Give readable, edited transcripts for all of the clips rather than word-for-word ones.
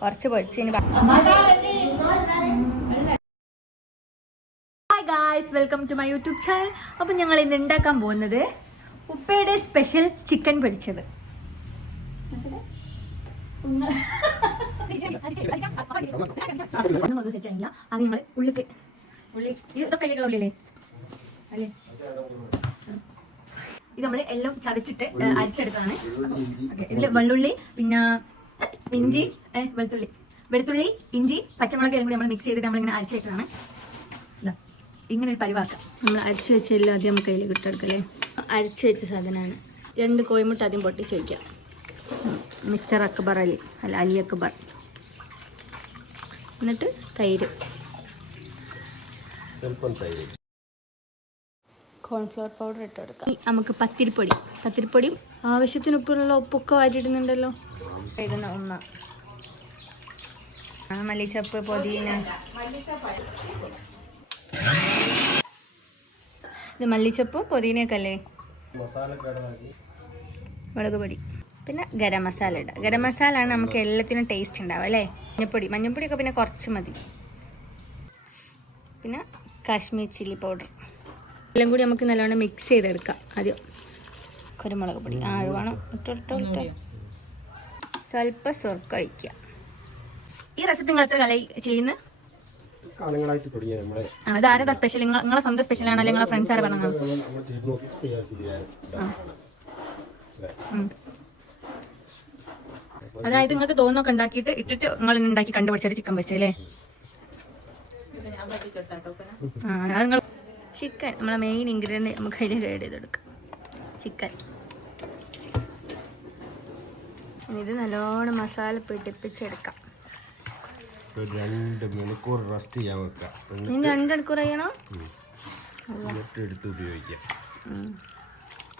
കുറച്ച് പൊടിച്ചതിന് hi guys, welcome to my YouTube channel. അപ്പം ഞങ്ങൾ ഇന്ന് ഉണ്ടാക്കാൻ പോകുന്നത് ഉപ്പയുടെ സ്പെഷ്യൽ ചിക്കൻ പൊരിച്ചത്. സെറ്റ് ആയില്ല. അത് ഞങ്ങൾ ഉള്ളി ഇതൊക്കെ ഉള്ളിലേ അല്ലേ, ഇത് നമ്മൾ എല്ലാം ചതച്ചിട്ട് അരിച്ചെടുത്താണ്. ഇതിൽ വെള്ളുള്ളി, പിന്നെ ഇഞ്ചി, വെളുത്തുള്ളി, ഇഞ്ചി, പച്ചമുളക് എല്ലാം കൂടി നമ്മൾ മിക്സ് ചെയ്തിട്ട് നമ്മളിങ്ങനെ അരച്ച് വെച്ചതാണ്. ഇങ്ങനെ ഒരു പരിവാക്കാം. നമ്മൾ അരച്ച് വെച്ചെല്ലാം ആദ്യം നമുക്ക് കയ്യിൽ കിട്ടെടുക്കല്ലേ. അരച്ച് വെച്ച സാധനമാണ്. 2 കോഴിമുട്ട ആദ്യം പൊട്ടിച്ച് വയ്ക്കാം. മിസ്റ്റർ അക്ബർ അലി അല്ല അലി അക്ബർ. എന്നിട്ട് തൈര്, കോൺഫ്ലവർ പൗഡർ ഇട്ട് കൊടുക്കാം. നമുക്ക് പത്തിരിപ്പൊടിയും ആവശ്യത്തിന് ഉപ്പുള്ള ഉപ്പൊക്കെ വാരിയിടുന്നുണ്ടല്ലോ. ഇടുന്ന ഒന്ന് മല്ലിച്ചപ്പ്, പുതിന, ഇത് മല്ലിച്ചപ്പും പുതിനയൊക്കെ അല്ലേ. മുളക് പൊടി, പിന്നെ ഗരം മസാല ഇടാം. ഗരം മസാല ആണ് നമുക്ക് എല്ലാത്തിനും ടേസ്റ്റ് ഉണ്ടാവും അല്ലേ. മഞ്ഞൾപ്പൊടിയൊക്കെ പിന്നെ കുറച്ച് മതി. പിന്നെ കാശ്മീർ ചില്ലി പൗഡർ എല്ലാം കൂടി നമുക്ക് നല്ലോണം മിക്സ് ചെയ്തെടുക്കാം. ആദ്യം കുരുമുളക് പൊടി ആഴ്വാണം ഇട്ടോ സ്വല്പം സ്വർക്ക ഒഴിക്കുക. ഈ റെസിപ്പി നിങ്ങൾ എത്ര കാലമായി ചെയ്യുന്നത്? അതാരതാ സ്പെഷ്യൽ? നിങ്ങളെ സ്വന്തം സ്പെഷ്യൽ ആണോ, നിങ്ങളെ ഫ്രണ്ട്സ് ആരെ പറഞ്ഞു? അതായത് നിങ്ങൾക്ക് തോന്നൊക്കെ ഉണ്ടാക്കിയിട്ട് ഇട്ടിട്ട് നിങ്ങൾ ഉണ്ടാക്കി കണ്ടുപിടിച്ചൊരു ചിക്കൻ വെച്ചല്ലേ. അത് നിങ്ങൾ ചിക്കൻ നമ്മളെ മെയിൻ ഇൻഗ്രീഡിയൻറ്റ് നമുക്ക് അതിൽ ആഡ് ചെയ്തെടുക്കാം. ചിക്കൻ ഇത് നല്ലോണം മസാല പിടിപ്പിച്ചെടുക്കാം. 2 മണിക്കൂർ റെസ്റ്റ് ചെയ്യാൻ വെക്കാം. 2 മണിക്കൂർ ചെയ്യണോ? എടുത്ത് ഉപയോഗിക്കാം.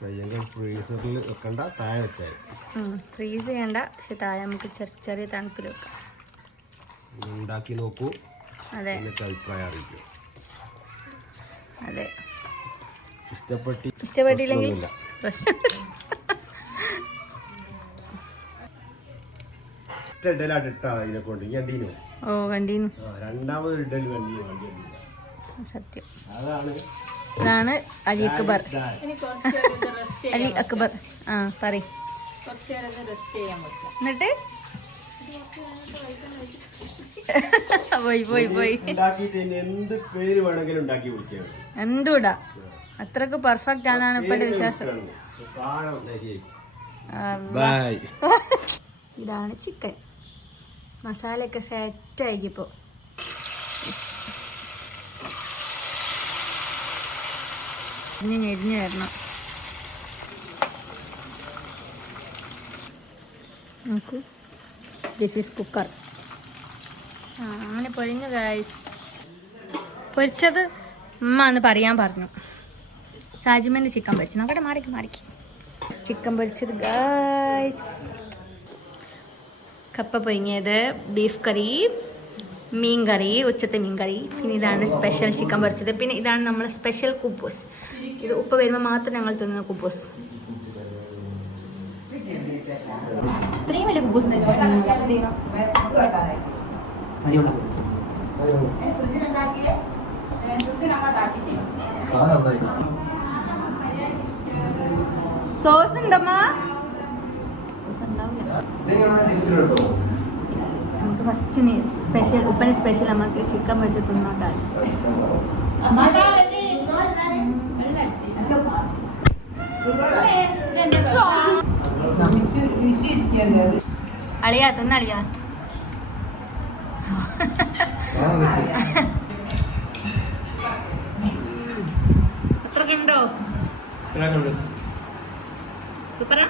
കയ്യെങ്കിൽ ഫ്രീസറിൽ വെക്കണ്ട, താഴെ വെച്ചാൽ ഫ്രീസ് ചെയ്യണ്ട. പക്ഷെ താഴെ നമുക്ക് ചെറിയ തണുപ്പിൽ വെക്കാം. ഉണ്ടാക്കി നോക്കൂ. അതെ, അഭിപ്രായം അറിയിക്കും. അതെ, ഇഷ്ടപ്പെട്ടില്ലെങ്കിൽ സത്യം. അതാണ് അലി അക്ബർ. അലി അക്ബർ പറ. എന്നിട്ട് പോയി എന്തുടാ, അത്രക്ക് പെർഫെക്റ്റ് ആണെന്നാണ് ഇപ്പൊ എന്റെ വിശ്വാസം. ഇതാണ് ചിക്കൻ. മസാലയൊക്കെ സെറ്റ് ആയിക്കിപ്പോ. ഞെരിഞ്ഞു വരണം. നോക്കൂ, ദിസ് ഈസ് കുക്കർ. അങ്ങനെ പൊഴിഞ്ഞു ഗായ്സ്. പൊരിച്ചത് ഉമ്മ എന്ന് പറയാൻ പറഞ്ഞു. സാജിമേൻ്റെ ചിക്കൻ പൊരിച്ചു. നോക്കട്ടെ, മാറിക്ക്. ചിക്കൻ പൊരിച്ചത് ഗായ്സ്. കപ്പ പൊരിഞ്ഞത്, ബീഫ് കറി, മീൻ കറി, ഉച്ചത്തെ മീൻ കറി. പിന്നെ ഇതാണ് സ്പെഷ്യൽ ചിക്കൻ പൊരിച്ചത്. പിന്നെ ഇതാണ് നമ്മളെ സ്പെഷ്യൽ കുബൂസ്. ഇത് ഉപ്പ വരുമ്പോൾ മാത്രം ഞങ്ങൾ തിന്നുന്ന കുബൂസ്. ഇത്രയും വലിയ കുബൂസ് സോസ് ഉണ്ടമ്മ? നമുക്ക് ഫസ്റ്റിന് സ്പെഷ്യൽ ഉപ്പന് സ്പെഷ്യൽ നമുക്ക് ചിക്കൻ വെച്ച് തിന്നോട്ടാ. അളിയാ തിന്നളിയാ. എത്ര കണ്ടോ? സൂപ്പറാ.